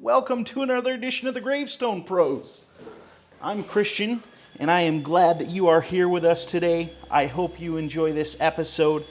Welcome to another edition of the Gravestone Pros. I'm Christian, and I am glad that you are here with us today. I hope you enjoy this episode.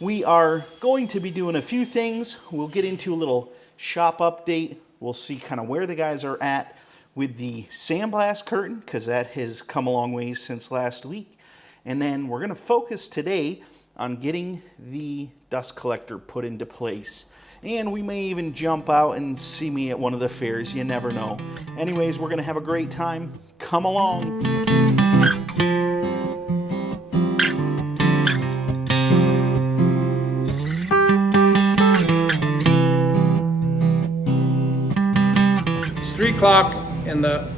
We are going to be doing a few things. We'll get into a little shop update. We'll see kind of where the guys are at with the sandblast curtain, because that has come a long ways since last week. And then we're going to focus today on getting the dust collector put into place. And we may even jump out and see me at one of the fairs. You never know. Anyways, we're going to have a great time. Come along. It's 3 o'clock in the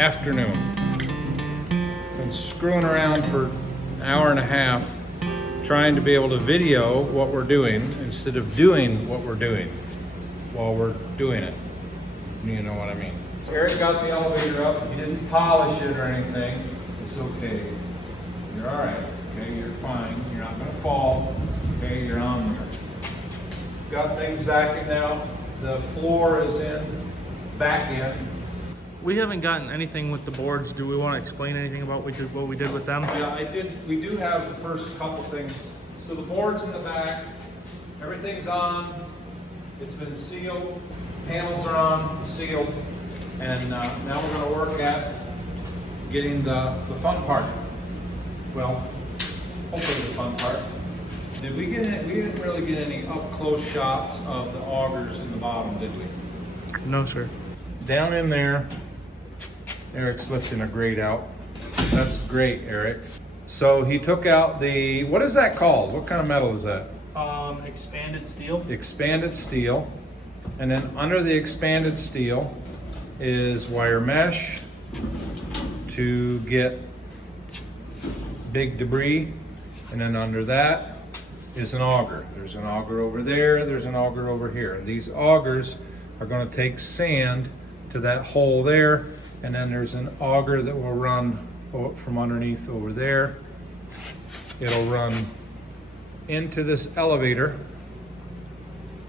afternoon. Been screwing around for an hour and a half trying to be able to video what we're doing instead of doing what we're doing while we're doing it. You know what I mean. Eric got the elevator up. He didn't polish it or anything. It's okay. You're all right. Okay, you're fine. You're not going to fall. Okay, you're on there. Got things vacuumed out. The floor is back in. We haven't gotten anything with the boards. Do we want to explain anything about what we did with them? Yeah, I did. We do have the first couple things. So the board's in the back. Everything's on. It's been sealed. Panels are on, sealed. And now we're going to work at getting the fun part. Well, hopefully the fun part. Did we get it? We didn't really get any up close shots of the augers in the bottom, did we? No, sir. Down in there, Eric's lifting a grate out. That's great, Eric. So he took out the, what is that called? What kind of metal is that? Expanded steel. Expanded steel. And then under the expanded steel is wire mesh to get big debris. And then under that is an auger. There's an auger over there, there's an auger over here. And these augers are going to take sand to that hole there, and then there's an auger that will run from underneath over there. It'll run into this elevator,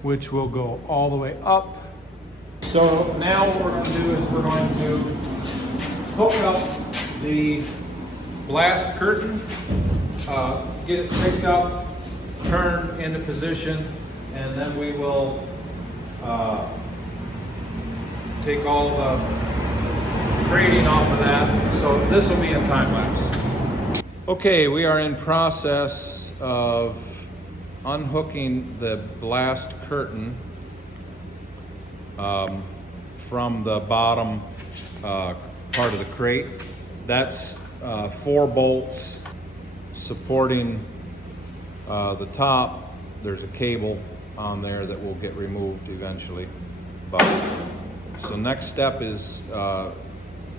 which will go all the way up. So now what we're going to do is we're going to hook up the blast curtain, get it picked up, turned into position, and then we will take all the grading off of that. So this will be in time lapse. Okay, we are in process of unhooking the blast curtain from the bottom part of the crate. That's 4 bolts supporting the top. There's a cable on there that will get removed eventually. So next step is,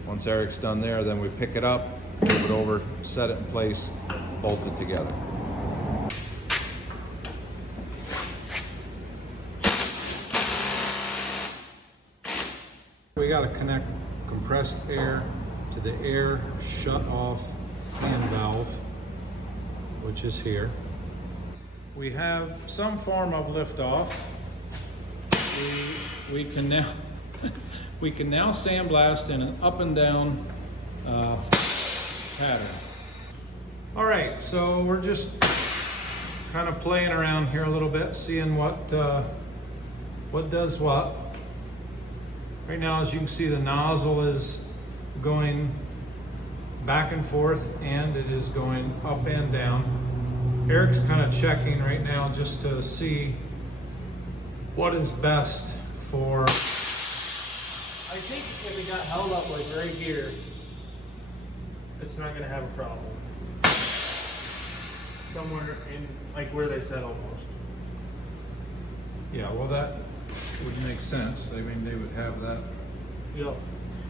once Eric's done there, then we pick it up, move it over, set it in place, bolt it together. We got to connect compressed air to the air shut-off hand valve, which is here. We have some form of liftoff. We can now sandblast in an up and down pattern. All right, so we're just kind of playing around here a little bit, seeing what does what. Right now, as you can see, the nozzle is going back and forth, and it is going up and down. Eric's kind of checking right now just to see what is best for. I think if it got held up like right here, it's not going to have a problem. Somewhere in like where they said almost. Yeah, well, that would make sense. I mean, they would have that. Yep.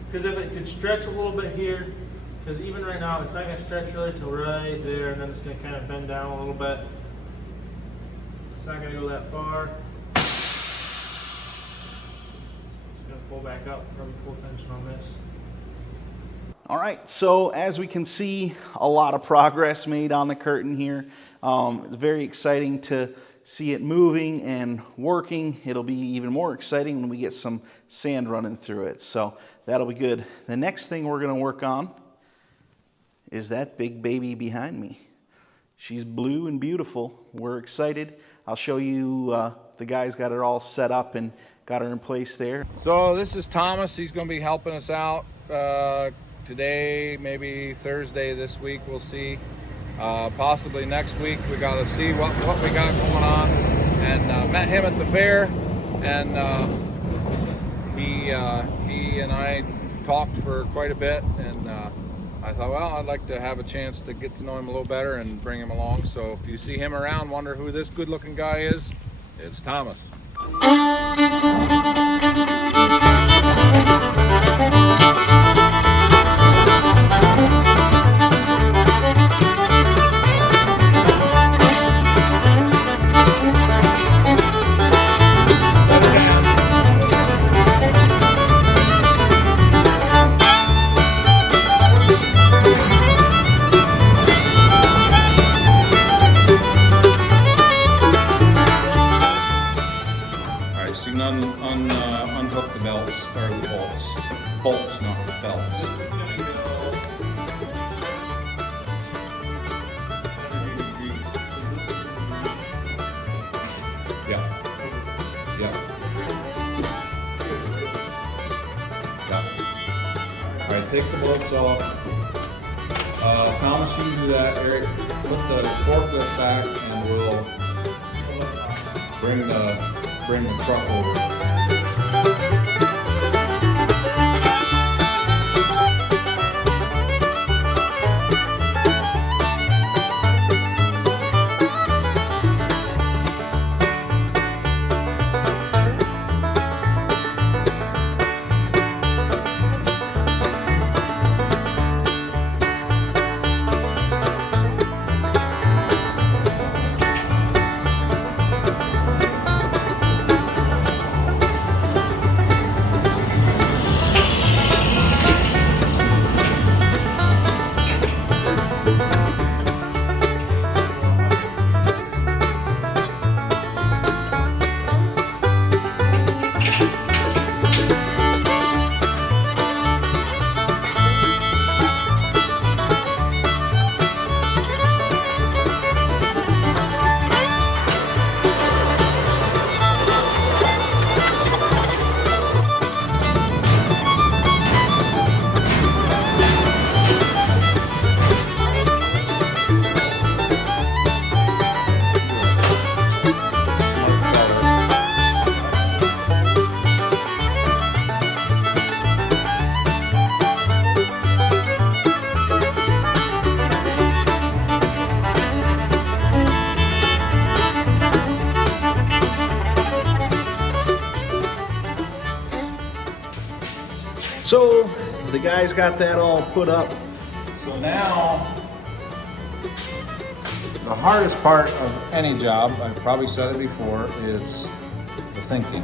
Because if it could stretch a little bit here, because even right now it's not going to stretch really till right there, and then it's going to kind of bend down a little bit. It's not going to go that far. Pull back up, probably pull tension on this. All right, so as we can see, a lot of progress made on the curtain here. It's very exciting to see it moving and working. It'll be even more exciting when we get some sand running through it. So that'll be good. The next thing we're going to work on is that big baby behind me. She's blue and beautiful. We're excited. I'll show you, the guys got it all set up and got her in place there. So this is Thomas. He's going to be helping us out today, maybe Thursday this week. We'll see. Possibly next week. We got to see what we got going on. And met him at the fair, and he and I talked for quite a bit, and I thought, well, I'd like to have a chance to get to know him a little better and bring him along. So if you see him around, wonder who this good-looking guy is, it's Thomas. Unhook the belts, or the bolts. Bolts, not the belts. Yeah. Yeah. Yeah. All right, take the bolts off. Thomas, you can do that. Eric, put the forklift back, and we'll bring the truck over. So the guys got that all put up. So now, the hardest part of any job, I've probably said it before, is the thinking.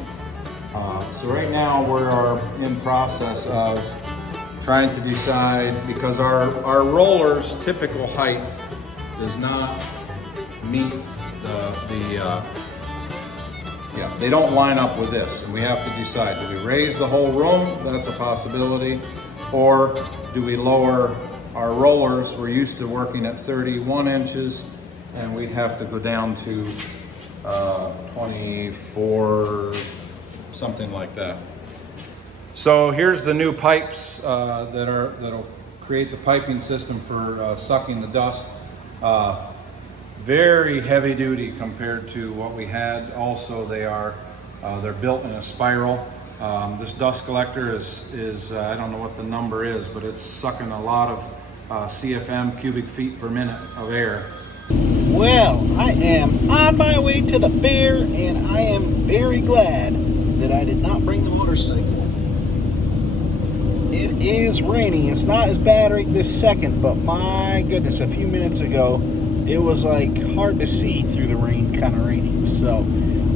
So right now we are in process of trying to decide, because our roller's typical height does not meet they don't line up with this, and we have to decide, do we raise the whole room? That's a possibility. Or do we lower our rollers? We're used to working at 31 inches, and we'd have to go down to 24, something like that. So here's the new pipes that'll create the piping system for sucking the dust. Very heavy duty compared to what we had. Also, they're built in a spiral. This dust collector is I don't know what the number is, but it's sucking a lot of CFM, cubic feet per minute of air. Well, I am on my way to the fair, and I am very glad that I did not bring the motorcycle. It is raining. It's not as bad right this second, but my goodness, a few minutes ago, it was like hard to see through the rain, kind of raining. So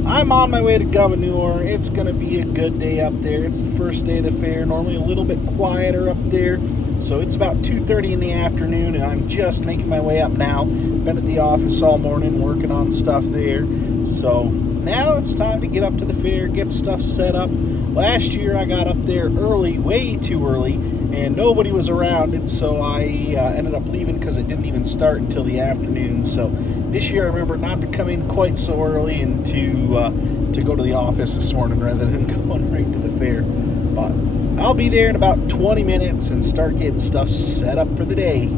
I'm on my way to Governor. It's going to be a good day up there. It's the first day of the fair, normally a little bit quieter up there. So it's about 2:30 in the afternoon, and I'm just making my way up now. Been at the office all morning working on stuff there. So now it's time to get up to the fair, get stuff set up. Last year I got up there early, way too early, and nobody was around it, so I ended up leaving because it didn't even start until the afternoon. So this year I remembered not to come in quite so early and to go to the office this morning rather than going right to the fair. But I'll be there in about 20 minutes and start getting stuff set up for the day.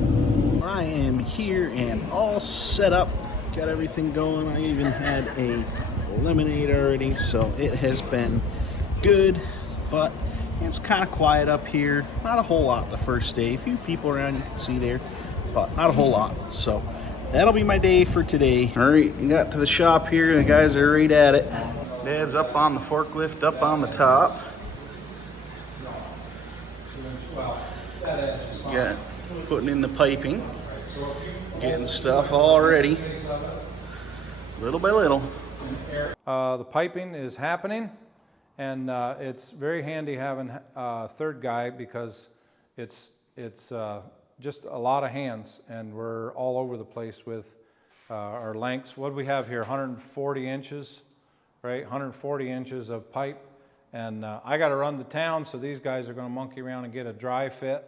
I am here and all set up. Got everything going. I even had a lemonade already, so it has been good, but it's kind of quiet up here. Not a whole lot the first day. A few people around you can see there, but not a whole lot. So that'll be my day for today. All right, we got to the shop here. The guys are right at it. Dad's up on the forklift, up on the top. Got putting in the piping, getting stuff all ready, little by little. The piping is happening, and it's very handy having a third guy because it's just a lot of hands, and we're all over the place with our lengths. What do we have here? 140 inches, right? 140 inches of pipe, and I got to run to town, so these guys are going to monkey around and get a dry fit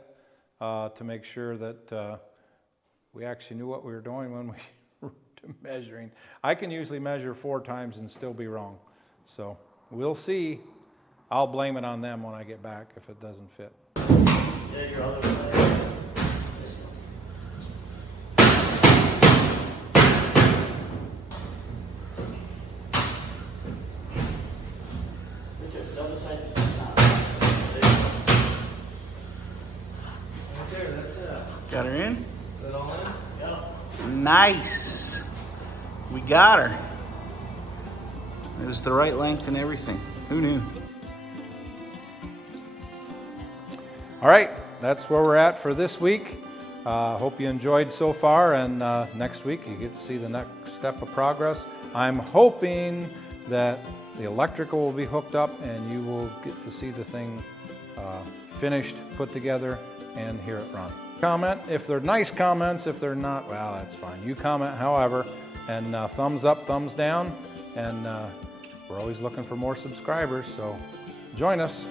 to make sure that we actually knew what we were doing when we were measuring. I can usually measure 4 times and still be wrong, so we'll see. I'll blame it on them when I get back if it doesn't fit. Yeah, your other way. Richard, the other side's not. Right there, that's it. Got her in? Is that all in? Yeah. Nice. We got her. It was the right length and everything. Who knew? All right, that's where we're at for this week. Hope you enjoyed so far, and next week you get to see the next step of progress. I'm hoping that the electrical will be hooked up and you will get to see the thing finished, put together, and hear it run. Comment if they're nice comments. If they're not, well, that's fine. You comment however, and thumbs up, thumbs down, and we're always looking for more subscribers, so join us.